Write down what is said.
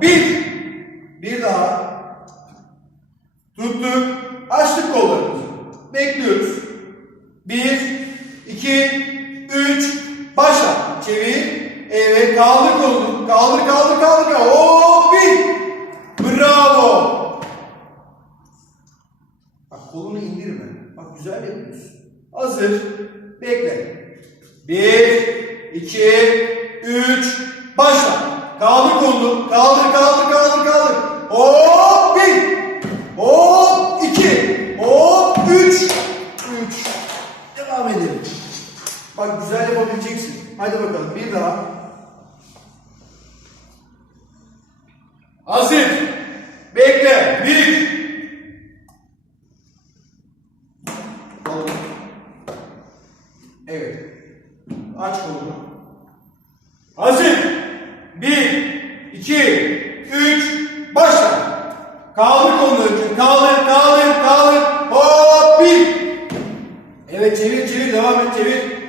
Bir. Bir daha. Tuttuk. Açtık kollarımızı. Bekliyoruz. Bir, iki, üç. Başla. Çevir. Evet kaldır kolunu. Kaldır kaldır kaldır. Hop bir. Bravo. Bak kolunu indirme. Bak güzel yapıyorsun. Hazır. Bekle. Bir, iki, üç. Başla. Kaldır kolunu. Kaldır kaldır kaldır kaldır. Hop bir. Hop iki. Hop üç. Üç. Devam edelim. Bak güzel yapabileceksin. Hadi bakalım bir daha. Hazır. Bekle. Bir. Evet. Aç kolunu. 2, 3, başla. Kaldır kolunu önce. Kaldır, kaldır, kaldır. Hop, bir. Evet, çevir, çevir. Devam et, çevir.